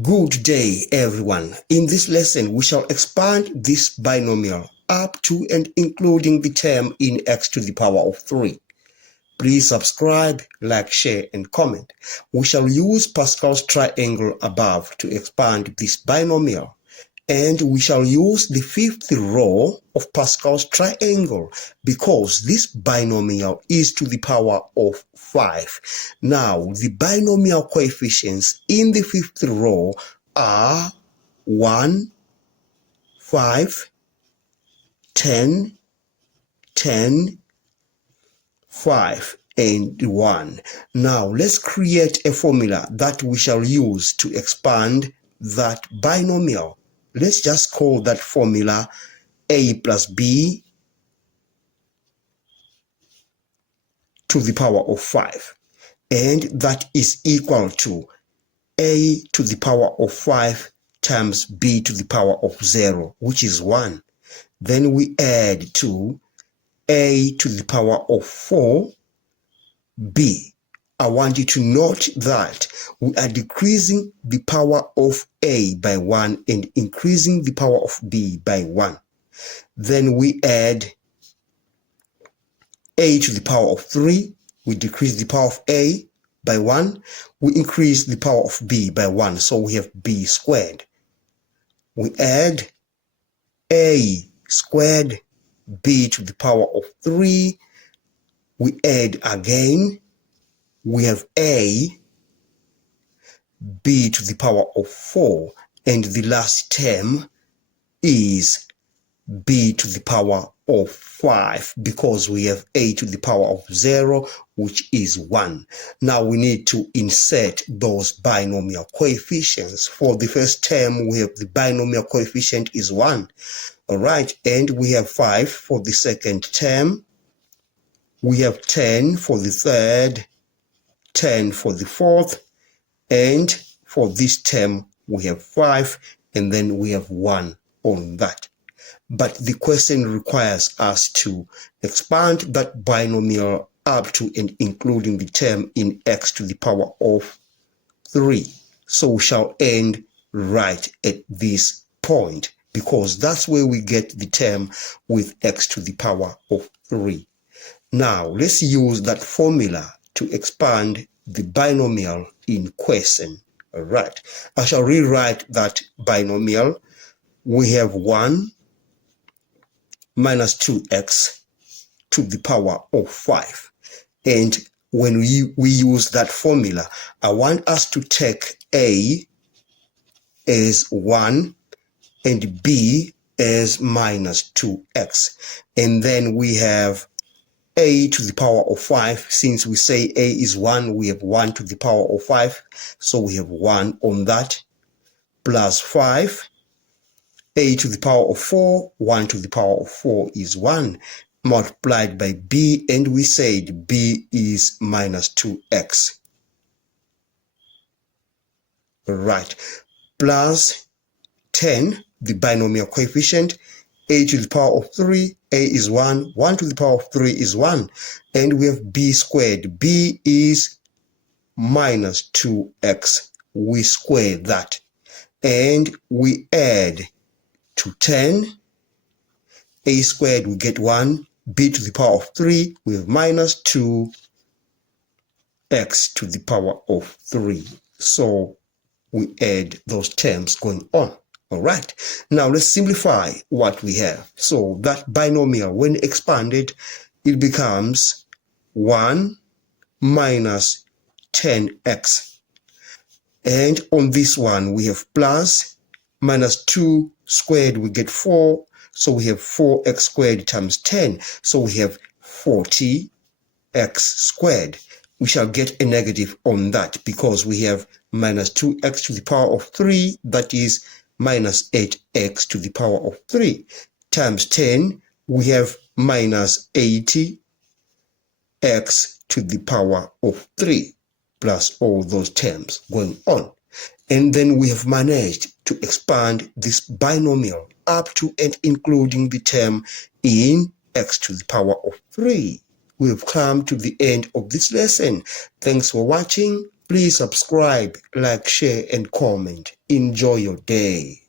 Good day, everyone. In this lesson, we shall expand this binomial up to and including the term in x to the power of 3. Please subscribe, like, share, and comment. We shall use Pascal's triangle above to expand this binomial. And we shall use the fifth row of Pascal's triangle because this binomial is to the power of 5. Now, the binomial coefficients in the fifth row are 1, 5, 10, 10, 5, and 1. Now, let's create a formula that we shall use to expand that binomial. Let's just call that formula a plus b to the power of 5. And that is equal to a to the power of 5 times b to the power of 0, which is 1. Then we add to a to the power of 4b. I want you to note that we are decreasing the power of a by 1 and increasing the power of b by 1. Then we add a to the power of 3. We decrease the power of a by 1. We increase the power of b by 1. So we have b squared. We add a squared, b to the power of 3. We add again. We have a, b to the power of 4, and the last term is b to the power of 5 because we have a to the power of 0, which is 1. Now we need to insert those binomial coefficients. For the first term, we have the binomial coefficient is 1. All right, and we have 5 for the second term. We have 10 for the third, 10 for the fourth, and for this term we have 5, and then we have 1 on that. But the question requires us to expand that binomial up to and including the term in x to the power of 3. So we shall end right at this point because that's where we get the term with x to the power of 3. Now let's use that formula to expand the binomial in question. All right, I shall rewrite that binomial. We have 1 minus 2x to the power of 5. And when we use that formula, I want us to take a as 1 and b as minus 2x. And then we have a to the power of 5. Since we say a is 1, we have 1 to the power of 5. So we have 1 on that, plus 5. A to the power of 4, 1 to the power of 4 is 1, multiplied by b, and we said b is minus 2x. Right, plus 10, the binomial coefficient, a to the power of 3, a is 1, 1 to the power of 3 is 1, and we have b squared. B is minus 2x. We square that, and we add to 10, a squared, we get 1, b to the power of 3, we have minus 2x to the power of 3. So we add those terms going on. All right, now let's simplify what we have. So that binomial, when expanded, it becomes 1 minus 10x. And on this one, we have plus minus 2 squared, we get 4. So we have 4x squared times 10. So we have 40x squared. We shall get a negative on that because we have minus 2x to the power of 3. That is minus 8x to the power of 3 times 10. We have minus 80x to the power of 3 plus all those terms going on. And then we have managed to expand this binomial up to and including the term in x to the power of 3. We have come to the end of this lesson. Thanks for watching. Please subscribe, like, share, and comment. Enjoy your day.